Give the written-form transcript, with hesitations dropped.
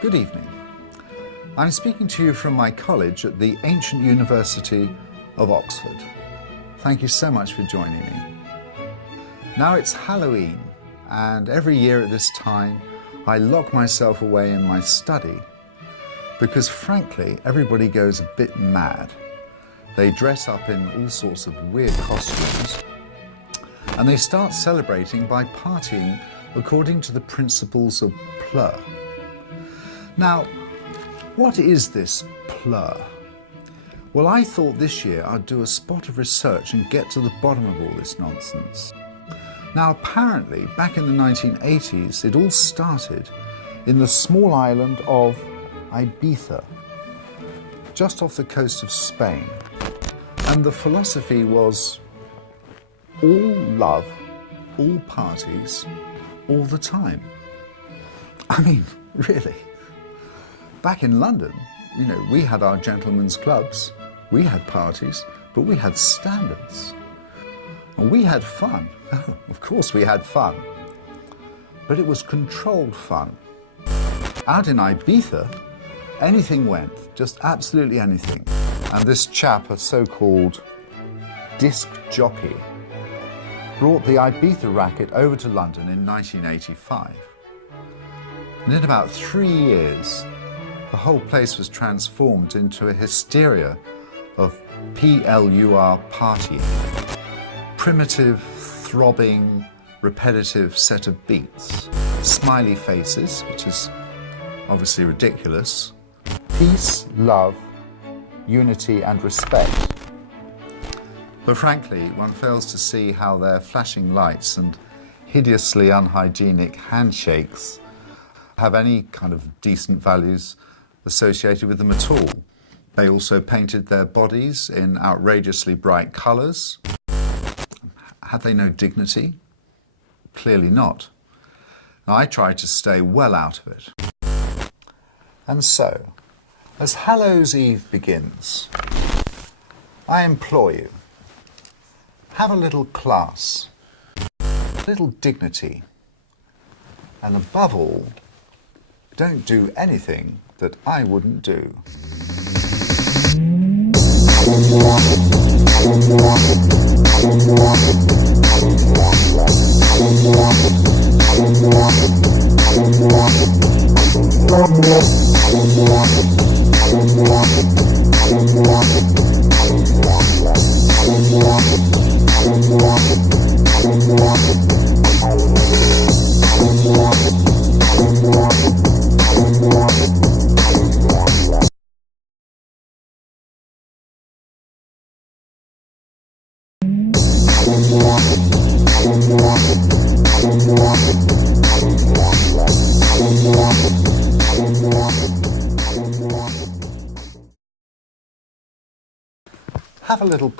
Good evening. I'm speaking to you from my college at the ancient University of Oxford. Thank you so much for joining me. Now it's Halloween, and every year at this time I lock myself away in my study because frankly everybody goes a bit mad. They dress up in all sorts of weird costumes and they start celebrating by partying according to the principles of plur. Now, what is this plur? Well, I thought this year I'd do a spot of research and get to the bottom of all this nonsense. Now, apparently, back in the 1980s, it all started in the small island of Ibiza, just off the coast of Spain. And the philosophy was all love, all parties, all the time. I mean, really. Back in London, you know, we had our gentlemen's clubs, we had parties, but we had standards. And we had fun. Of course we had fun. But it was controlled fun. Out in Ibiza, anything went, just absolutely anything. And this chap, a so-called disc jockey, brought the Ibiza racket over to London in 1985. And in about 3 years, the whole place was transformed into a hysteria of PLUR partying. Primitive, throbbing, repetitive set of beats. Smiley faces, which is obviously ridiculous. Peace, love, unity and respect. But frankly, one fails to see how their flashing lights and hideously unhygienic handshakes have any kind of decent values associated with them at all. They also painted their bodies in outrageously bright colours. Had they no dignity? Clearly not. I tried to stay well out of it. And so, as Hallows Eve begins, I implore you, have a little class, a little dignity, and above all, don't do anything that I wouldn't do. Have a little